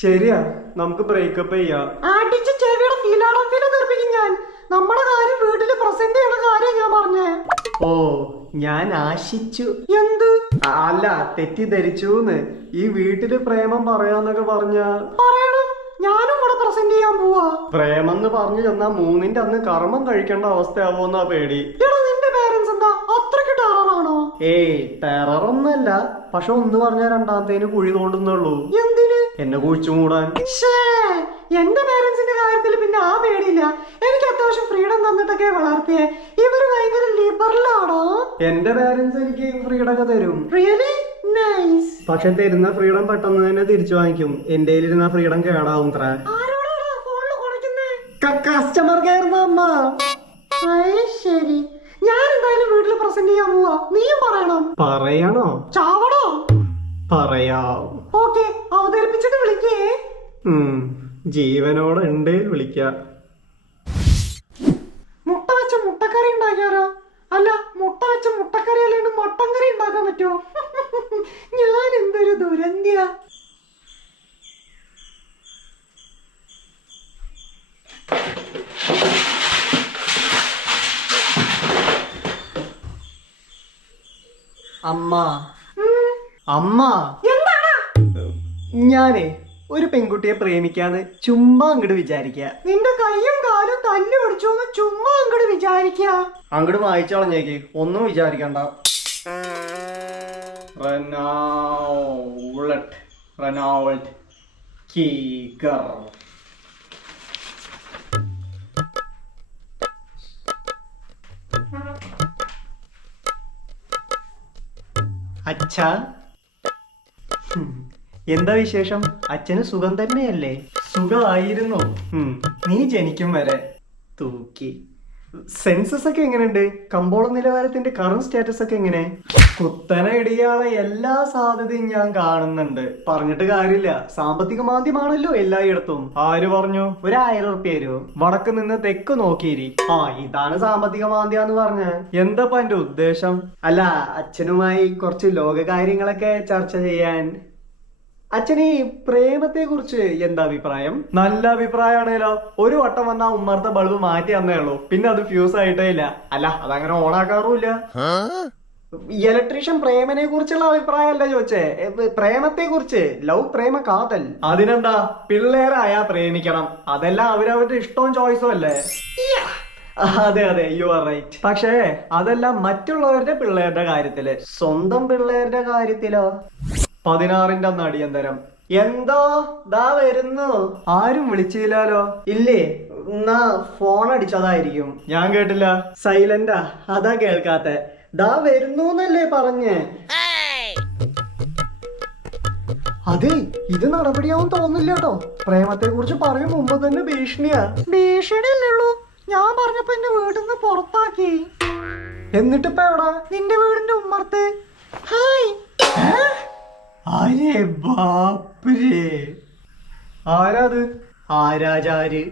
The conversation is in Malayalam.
ശരിയാ, നമുക്ക് ബ്രേക്കപ്പ് ചെയ്യാം. അടിച്ച് ചെവിയുടെ ഫീലാടം തീർപ്പിക്കും ഞാൻ. നമ്മുടെ കാര്യം വീട്ടില് പ്രസന്റ് ചെയ്യണ കാര്യം ഞാൻ പറഞ്ഞേ. ഓ, ഞാൻ ആശിച്ചു. എന്ത്? അല്ല, തെറ്റിദ്ധരിച്ചൂന്ന്. ഈ വീട്ടില് പ്രേമം പറയാന്നൊക്കെ പറഞ്ഞ പറയണം, ഞാനും ഇവിടെ പ്രസന്റ് ചെയ്യാൻ പോവാ. പ്രേമെന്ന് പറഞ്ഞു ചെന്നാ മൂന്നിന്റെ അന്ന് കർമ്മം കഴിക്കേണ്ട അവസ്ഥയാവോന്നാ പേടി. നിന്റെ പേരൻസ് എന്താ അത്രക്ക് ടെററാണോ? ഏയ്, ടെററൊന്നല്ല. പക്ഷെ ഒന്ന് പറഞ്ഞ രണ്ടാമത്തേന് കുഴി തോണ്ടുന്നുള്ളൂ. എന്തിന്? എന്നെ കുഴിച്ചു മൂടാൻ. എന്റെ പേരൻസിന്റെ കാര്യത്തിൽ പിന്നെ ആ പേടിയില്ല. എനിക്ക് അത്യാവശ്യം ഫ്രീഡം തന്നിട്ടൊക്കെ വളർത്തിയേ. ഇവര് ഭയങ്കര ലിബറലാണോ? എന്റെ പേരൻസ് എനിക്ക് ഫ്രീഡം ഒക്കെ തരും. Really nice. പക്ഷെ തരുന്ന ഫ്രീഡം പെട്ടെന്ന് തന്നെ തിരിച്ചു വാങ്ങിക്കും. എന്റെ ഇരുന്ന ഫ്രീഡം കേടാവും. കസ്റ്റമർ കെയർ അമ്മ. ശരി, ഞാൻ എന്തായാലും വീട്ടിൽ പ്രസന്റ് ചെയ്യാൻ പോവാ. നീയും പറയണം. പറയണോ? ചാവണോ? പറയാം. ഓക്കെ, അവതരിപ്പിച്ചിട്ട് വിളിക്കേ. ജീവനോടെ ഉണ്ട് വിളിക്ക. മുട്ട വെച്ച മുട്ടക്കറി ഉണ്ടാക്കിയാലോ? അല്ല, മുട്ട വെച്ച മുട്ടക്കറി അല്ലാണ്ട് മട്ടൻ കറി ഉണ്ടാക്കാൻ പറ്റുമോ? ഞാൻ എന്തൊരു ദുരന്തിയ. അമ്മ, അമ്മ, ഞാനേ ഒരു പെൺകുട്ടിയെ പ്രേമിക്കാന്ന് ചുമ്മാ അങ്ങോട്ട് വിചാരിക്ക. നിന്റെ കയ്യും കാലും തല്ലി പിടിച്ചു ചുമ്മാ അങ്ങോട്ട് വിചാരിക്ക. അങ്ങോട്ട് വായിച്ചളഞ്ഞേക്ക്, ഒന്നും വിചാരിക്കണ്ട. റെനോൾഡ് കീഗർ. അച്ഛാ, എന്താ വിശേഷം? അച്ഛന് സുഖം തന്നെയല്ലേ? സുഖമായിരുന്നു. നീ ജനിക്കും വരെ. തൂക്കി. സെൻസസ് ഒക്കെ എങ്ങനെയുണ്ട്? കമ്പോള നിലവാരത്തിന്റെ കറന്റ് സ്റ്റാറ്റസ് ഒക്കെ എങ്ങനെ? കുത്തനെ ഇടിയാളെ എല്ലാ സാധ്യതയും ഞാൻ കാണുന്നുണ്ട്. പറഞ്ഞിട്ട് കാര്യമില്ല, സാമ്പത്തിക മാന്ദ്യമാണല്ലോ എല്ലായിടത്തും. ആര് പറഞ്ഞു? 1000 ഉറുപ്പ്യ തരുമോ? വടക്ക് നിന്ന് തെക്ക് നോക്കിയിരി. ഇതാണ് സാമ്പത്തിക മാന്ദ്യ എന്ന് പറഞ്ഞ. എന്താ എന്റെ ഉദ്ദേശം? അല്ല, അച്ഛനുമായി കുറച്ച് ലോകകാര്യങ്ങളൊക്കെ ചർച്ച ചെയ്യാൻ. അച്ഛന് ഈ പ്രേമത്തെ കുറിച്ച് എന്താ അഭിപ്രായം? നല്ല അഭിപ്രായമാണേലോ. ഒരു വട്ടം വന്നാ ഉമ്മർത്തെ ബൾബ് മാറ്റി തന്നേ ഉള്ളൂ, പിന്നെ അത് ഫ്യൂസ് ആയിട്ടേ ഇല്ല. അല്ല, അതങ്ങനെ ഓണാക്കാറുമില്ല. ഇലക്ട്രീഷ്യൻ പ്രേമനെ കുറിച്ചുള്ള അഭിപ്രായമല്ല ചോദിച്ചേ, പ്രേമത്തെ കുറിച്ച്. ലവ്, പ്രേമ, കാതൽ. അതിനെന്താ, പിള്ളേരായാ പ്രേമിക്കണം. അതെല്ലാം അവരവരുടെ ഇഷ്ടവും ചോയ്സും അല്ലേ? അതെ അതെ, യു ആർ റൈറ്റ്. പക്ഷേ അതെല്ലാം മറ്റുള്ളവരുടെ പിള്ളേരുടെ കാര്യത്തില്. സ്വന്തം പിള്ളേരുടെ കാര്യത്തിലോ? 16ന്റെ അന്ന് അടിയന്തരം. എന്തോ ദാ വരുന്നു. ആരും വിളിച്ചില്ലാലോ? ഇല്ലേ? എന്നാ ഫോൺ അടിച്ചതായിരിക്കും. ഞാൻ കേട്ടില്ല. സൈലന്റാ, അതാ കേൾക്കാത്ത. ദാ വരുന്നൂന്നല്ലേ പറഞ്ഞേ? അതെ, ഇത് നടപടിയാവും തോന്നില്ല കേട്ടോ. പ്രേമത്തെ കുറിച്ച് പറയും മുമ്പ് തന്നെ ഭീഷണിയാ. ഭീഷണിയല്ലുള്ളൂ, ഞാൻ പറഞ്ഞപ്പോ എന്റെ വീട്ടിൽ നിന്ന് പുറത്താക്കി. എന്നിട്ടിപ്പ എവിടാ? നിന്റെ വീടിന്റെ ഉമ്മർത്ത്. ഹായ്. അരേ ബാപ്പരേ, ആരാത്? ആരാചാര്.